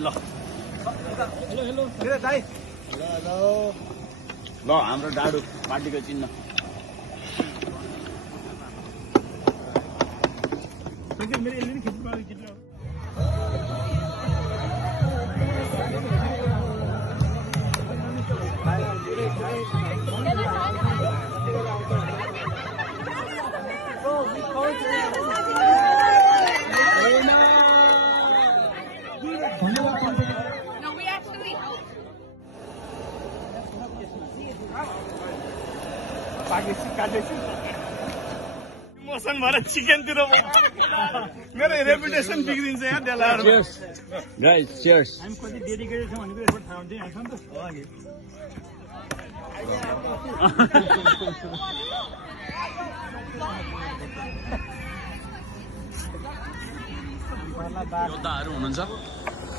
ल hello hello मेरो दाइ हेलो ल हाम्रो डाडु पार्टीको चिन्ह मेरो यसले नि खिच्नु पर्यो चिन्ह मौसम भएर चिकनतिर मेरो रेपुटेसन बिग्रिन्छ यहाँ डेलाहरु गाइस चियर्स हामी कति डेडिकेटेड छौं भनेको यसो थाहा हुन्छ नि त योद्धाहरु हुनुहुन्छ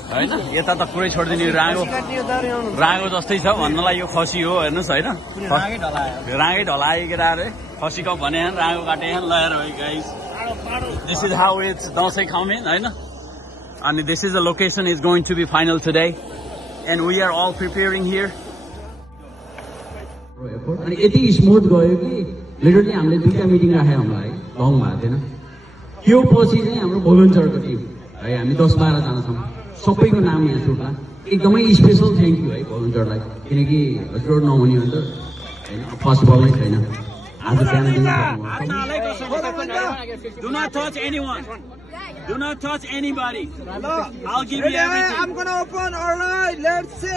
हैन यता त पुरै छोड्दिने रागो जस्तै छ भन्नलाई यो खसी हो हेर्नुस् हैन रागै ढलाए केटाहरु खसी कप भने रागो काटे लयर हो guys this is how it's Dashain खाउने हैन अनि this is the location is going to be final today and we are all preparing here अनि यति स्मुथ गयो कि लिटरली हामीले दुईटा मिटिङ राखे हामीलाई लङ भएको थिएन त्यो पछि चाहिँ हाम्रो भोलन्टियरको टिम है हामी 10-12 जना छौँ सबैको नाम यहाँ सुट्ला एकदमै स्पेसल थ्याङ्क यू है भोलन्टियरलाई किनकि हजुर नहुने हो त हैन पोसिबल नै छैन आज बिहानदेखि Do not touch anyone. Do not touch anybody. I'll give you everything. I'm gonna open. All right, let's see.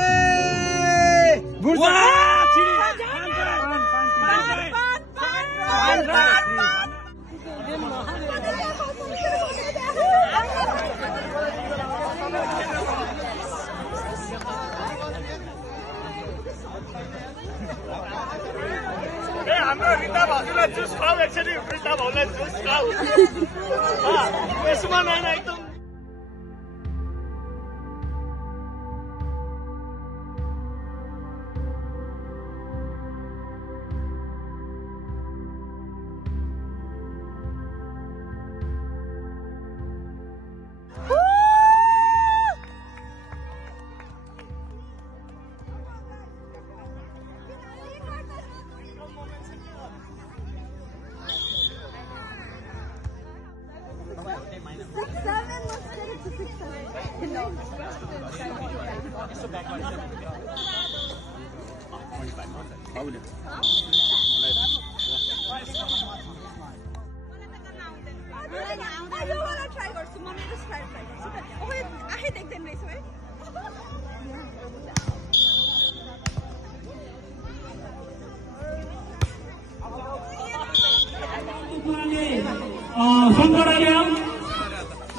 हाम्रो रिता भाउजूलाई जुस खाऊ एकचोटि रिता भाउलाई जुस खाऊ यसमा नै एकदम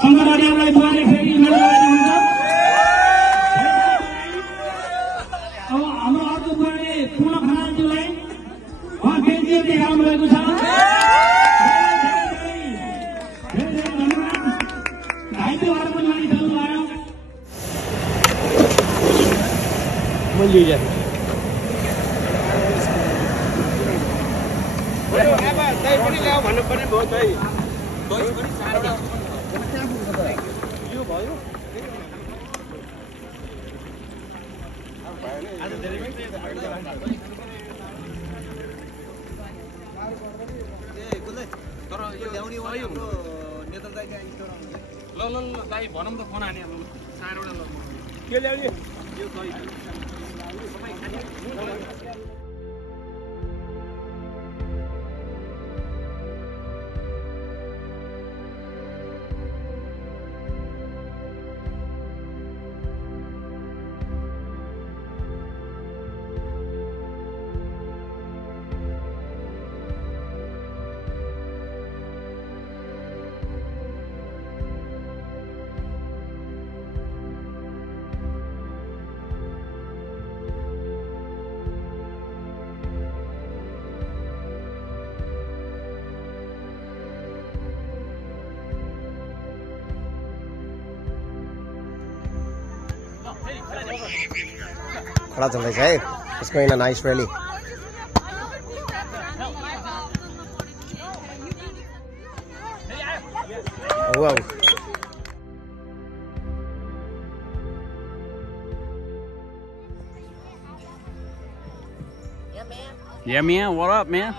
शङ्कराचार्यलाई बुवाले फेरि लगाइदिनुहुन्छ अब हाम्रो अर्को बुवाले पूर्ण खनालज्यूलाई उहाँ बेन्चीमा देखाउनु भएको छ धन्यवाद घाइतेहरू पनि मानिसहरू भयो पनि ल्याऊ भन्नुपर्ने भयो दाइ यो भयो तर यो ल्याउने वाला हाम्रो नेता दाइका स्टोर ल ल ल दाइ भनौँ त फोन हाने हाम्रो 4 वटा ल के ल्याउने यो दही सबै खाने खड़ा चल रहा है इसको in nice rally wow Yeah, man. What up, man?